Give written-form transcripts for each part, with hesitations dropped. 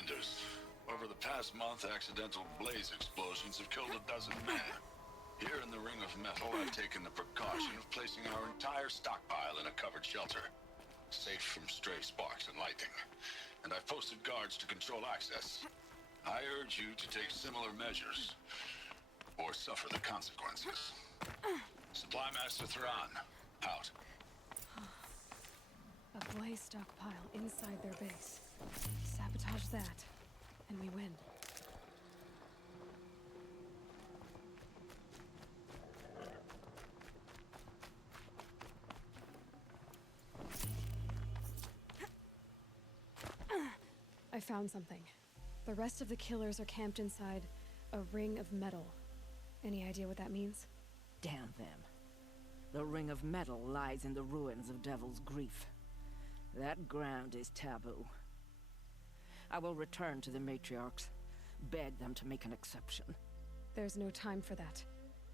Commanders, over the past month, accidental blaze explosions have killed a dozen men. Here in the Ring of Metal, I've taken the precaution of placing our entire stockpile in a covered shelter, safe from stray sparks and lightning. And I've posted guards to control access. I urge you to take similar measures, or suffer the consequences. Supply Master Thrawn, out. A blaze stockpile inside their base. Sabotage that, and we win. I found something. The rest of the killers are camped inside a ring of metal. Any idea what that means? Damn them. The Ring of Metal lies in the ruins of Devil's Grief. That ground is taboo. I will return to the matriarchs, beg them to make an exception. There's no time for that.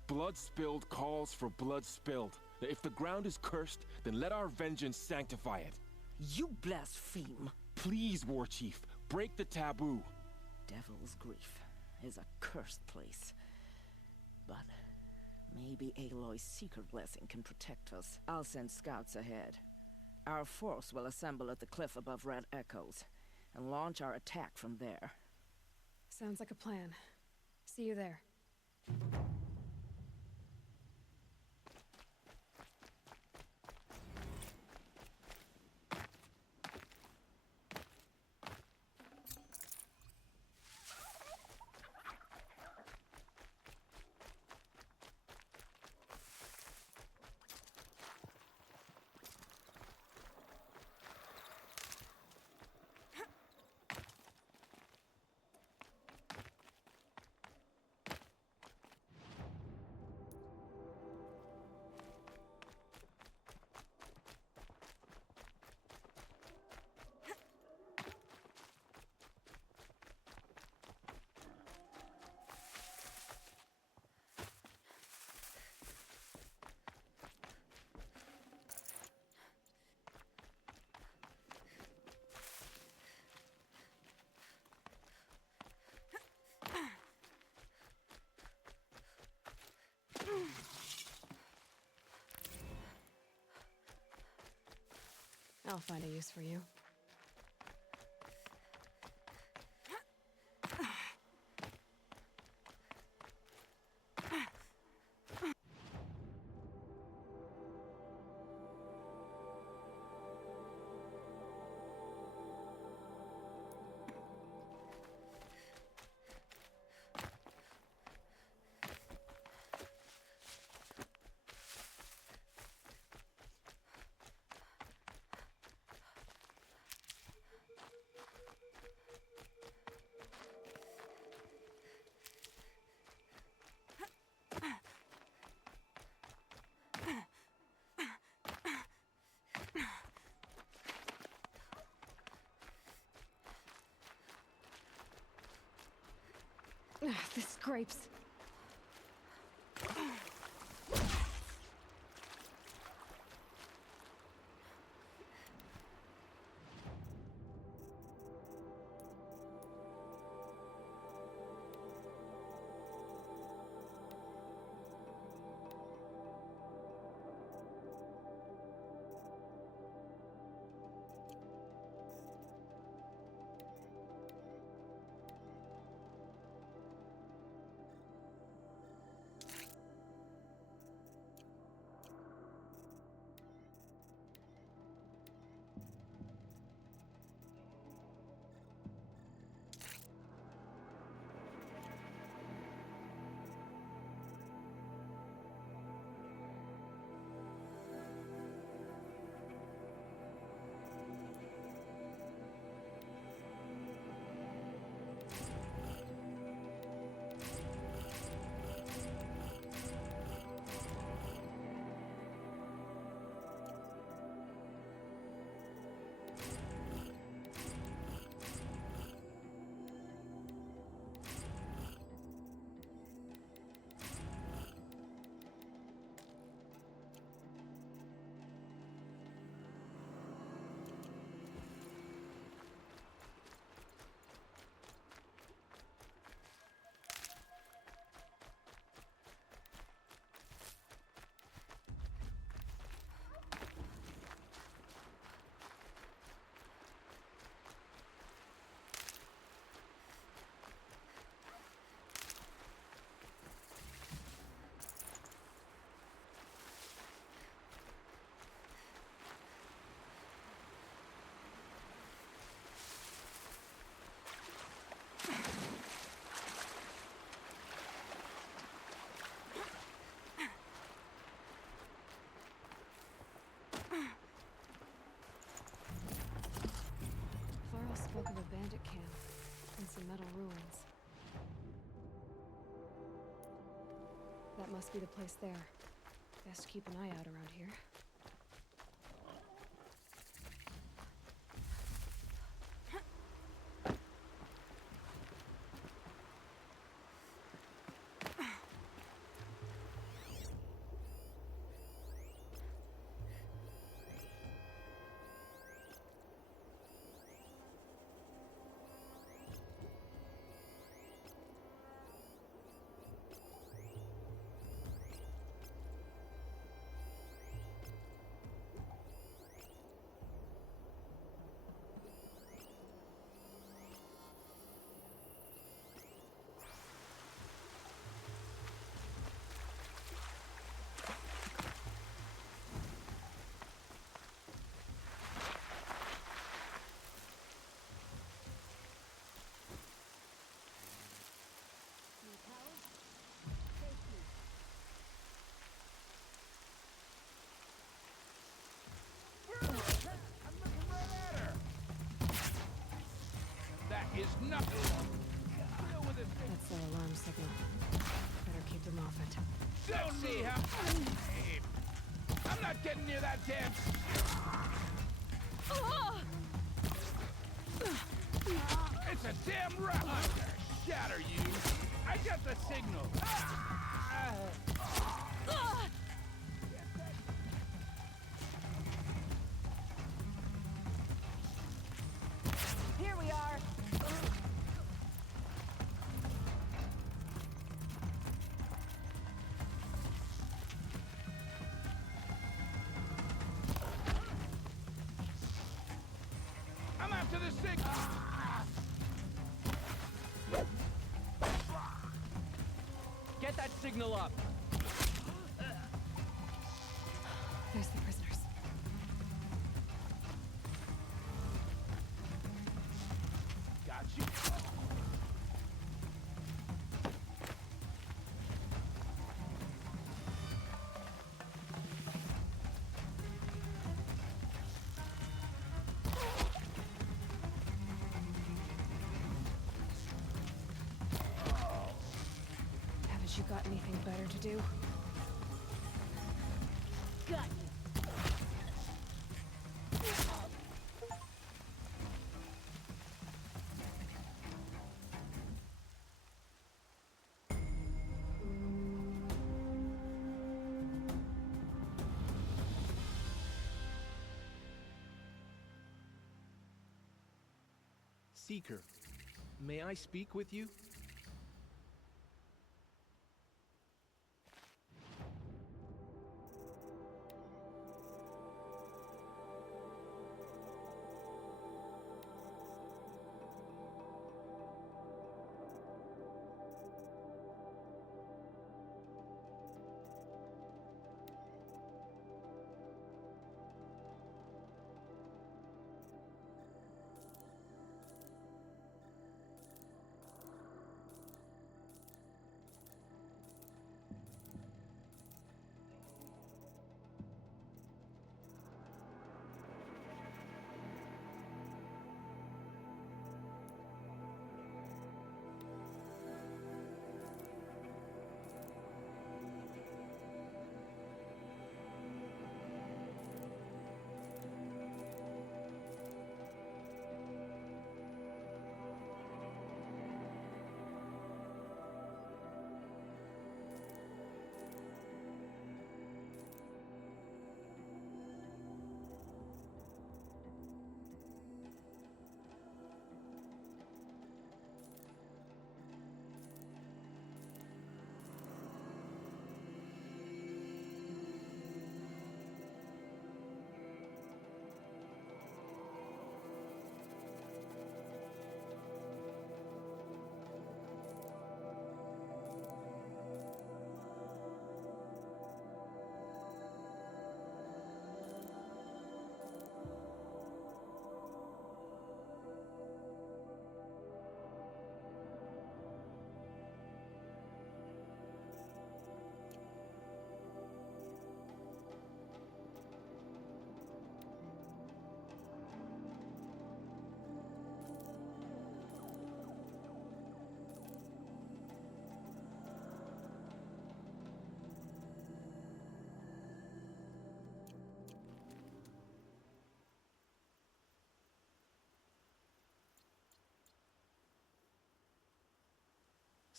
Blood spilled calls for blood spilled. If the ground is cursed, then let our vengeance sanctify it. You blaspheme! Please, War Chief, break the taboo. Devil's Grief is a cursed place. But maybe Aloy's secret blessing can protect us. I'll send scouts ahead. Our force will assemble at the cliff above Red Echoes, and launch our attack from there. Sounds like a plan. See you there. I'll find a use for you. This scrapes. metal ruins. That must be the place there. Best keep an eye out around here. That is nothing. Deal with it. That's their alarm signal. Better keep them off it. Let's see how. Hey, I'm not getting near that damn. It's a damn rock. I'm gonna shatter you. I got the signal. Here we are! I'm after the signal. Get that signal up! There's the prisoners. Got you. Haven't you got anything better to do? Got you! Seeker, may I speak with you?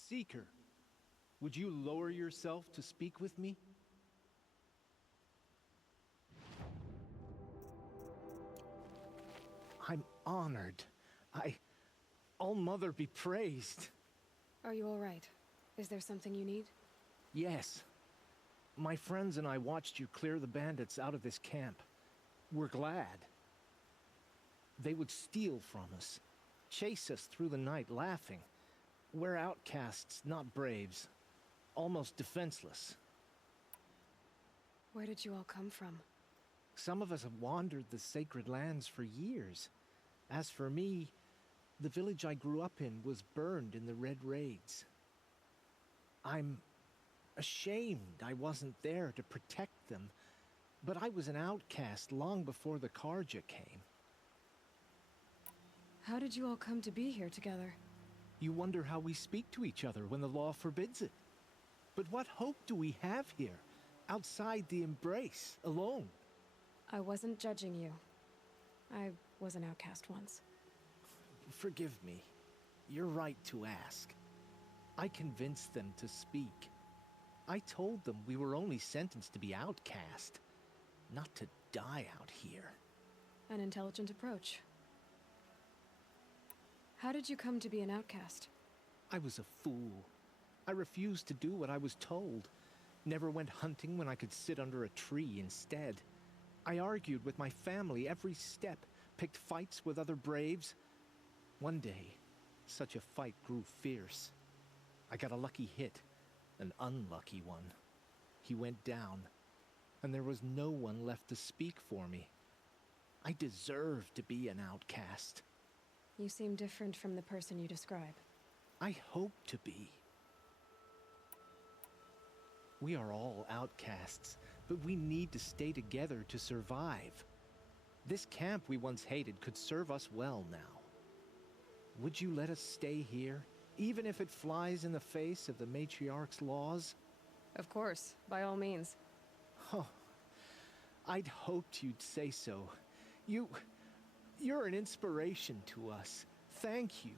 Seeker, would you lower yourself to speak with me? I'm honored. All-Mother be praised. Are you all right? Is there something you need? Yes. My friends and I watched you clear the bandits out of this camp. We're glad. They would steal from us, chase us through the night laughing. We're outcasts, not braves. Almost defenseless. Where did you all come from? Some of us have wandered the sacred lands for years. As for me, the village I grew up in was burned in the Red Raids. I'm ashamed I wasn't there to protect them, but I was an outcast long before the Karja came. How did you all come to be here together? You wonder how we speak to each other when the law forbids it. But what hope do we have here, outside the embrace, alone? I wasn't judging you. I was an outcast once. Forgive me. You're right to ask. I convinced them to speak. I told them we were only sentenced to be outcast, not to die out here. An intelligent approach. How did you come to be an outcast? I was a fool. I refused to do what I was told. Never went hunting when I could sit under a tree instead. I argued with my family every step, picked fights with other braves. One day, such a fight grew fierce. I got a lucky hit, an unlucky one. He went down, and there was no one left to speak for me. I deserved to be an outcast. You seem different from the person you describe. I hope to be. We are all outcasts, but we need to stay together to survive. This camp we once hated could serve us well now. Would you let us stay here, even if it flies in the face of the Matriarch's laws? Of course, by all means. Oh, I'd hoped you'd say so. You're an inspiration to us. Thank you.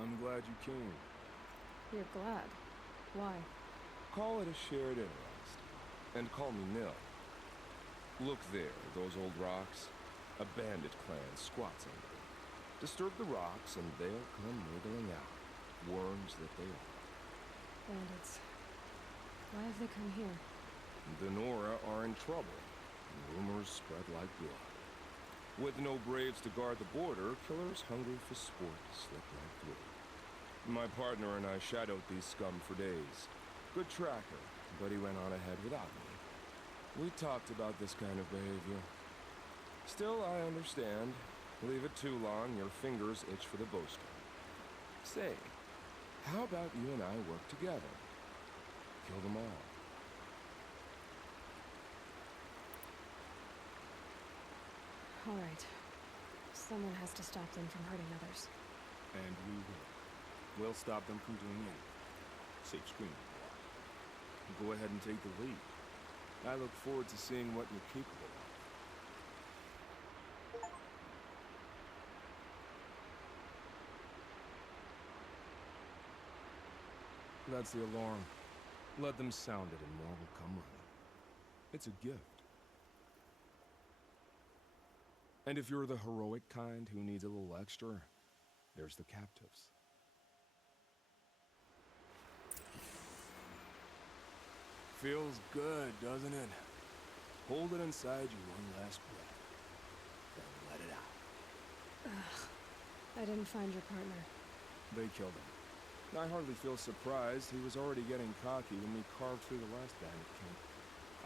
I'm glad you came. You're glad. Why? Call it a shared interest. And call me Nil. Look there, those old rocks. A bandit clan squats under them. Disturb the rocks and they'll come wriggling out. Worms that they are. Bandits. Why have they come here? The Nora are in trouble. Rumors spread like blood. With no braves to guard the border, killers hungry for sport slip right through. My partner and I shadowed these scum for days. Good tracker, but he went on ahead without me. We talked about this kind of behavior. Still, I understand. Leave it too long, your fingers itch for the bowstring. Say, how about you and I work together? Kill them all. All right. Someone has to stop them from hurting others. And we will. We'll stop them from doing anything. Save screaming a while. Go ahead and take the lead. I look forward to seeing what you're capable of. That's the alarm. Let them sound it and more will come running. It's a gift. And if you're the heroic kind who needs a little extra, there's the captives. Feels good, doesn't it? Hold it inside you one last breath. Then let it out. I didn't find your partner. They killed him. I hardly feel surprised. He was already getting cocky when we carved through the last bandit camp.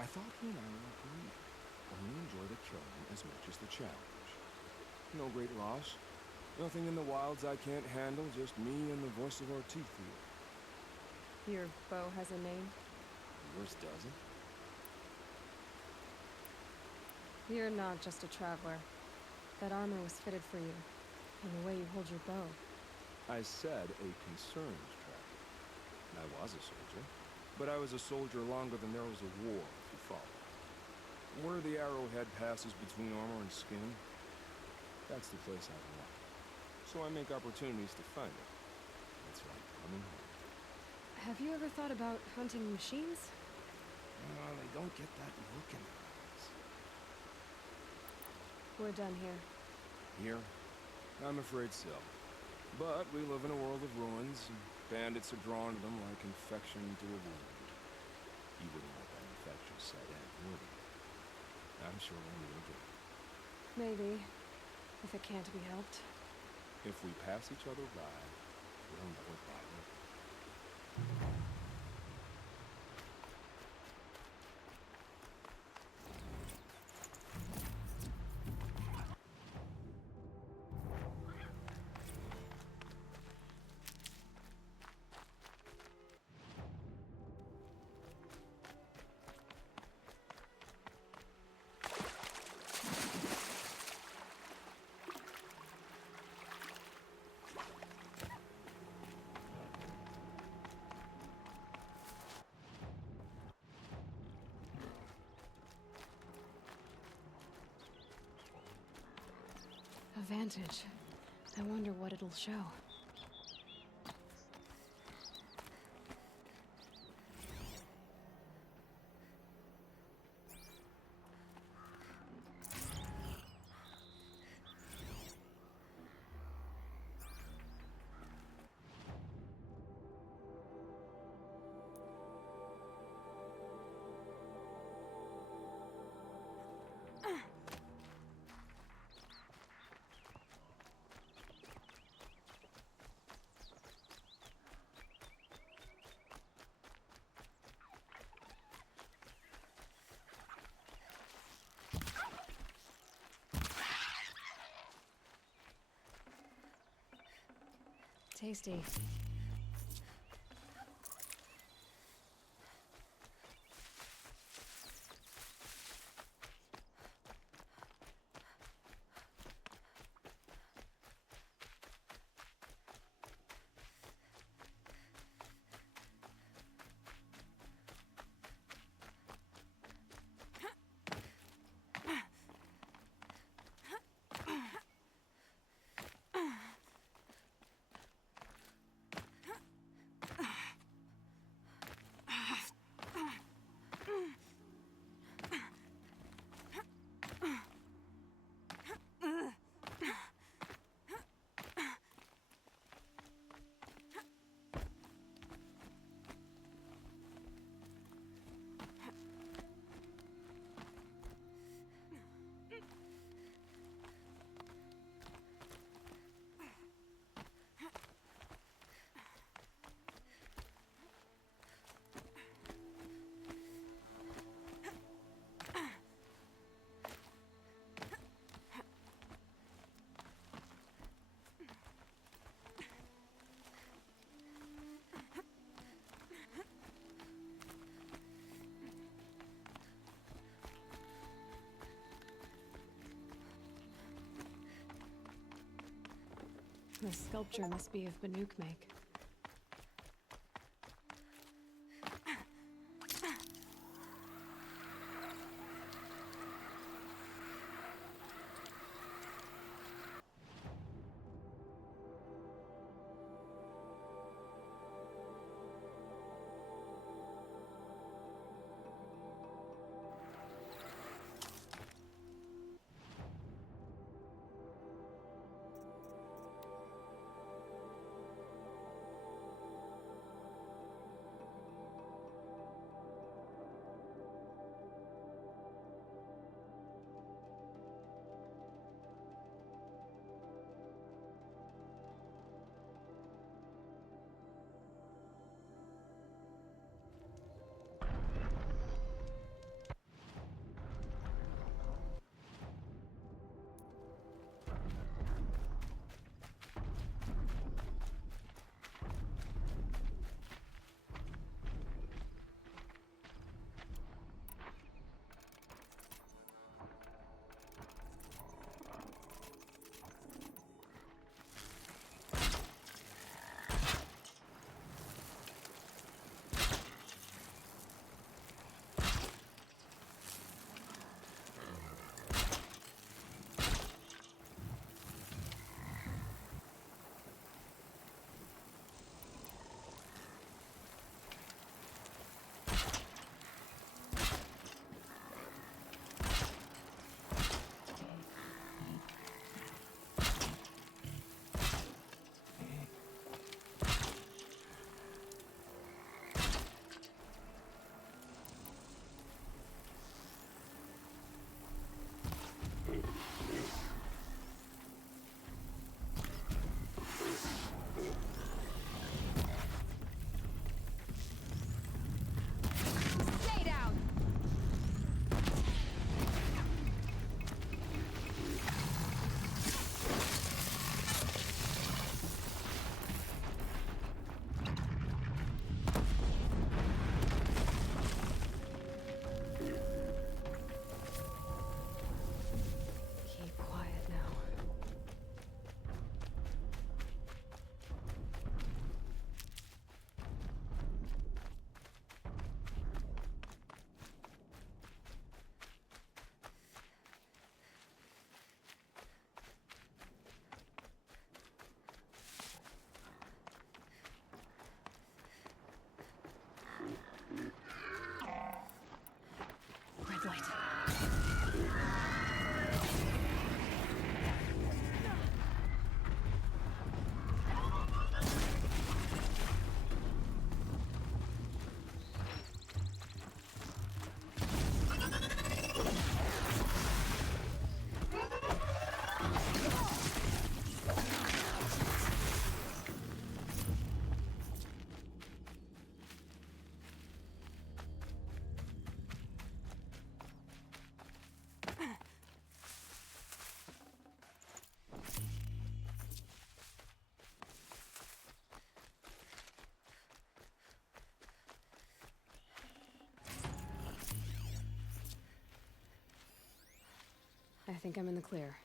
I thought he and I were agreed. Only enjoy the killing as much as the challenge. No great loss. Nothing in the wilds I can't handle, just me and the voice of our teeth here. Your bow has a name? Yours doesn't? You're not just a traveler. That armor was fitted for you, and the way you hold your bow. I said a concerned traveler. I was a soldier, but I was a soldier longer than there was a war, if you follow. Where the arrowhead passes between armor and skin, that's the place I belong. So I make opportunities to find it. It's like coming home. Have you ever thought about hunting machines? They don't get that look in their eyes. We're done here. Here? I'm afraid so. But we live in a world of ruins, and bandits are drawn to them like infection to a wound. You wouldn't let that infection set in, would you? I'm sure only you do. Maybe, if it can't be helped. If we pass each other by, we'll know it by then. A vantage. I wonder what it'll show. Tasty. This sculpture must be of Banuk make. Stay down! Keep quiet now. Red light. I think I'm in the clear.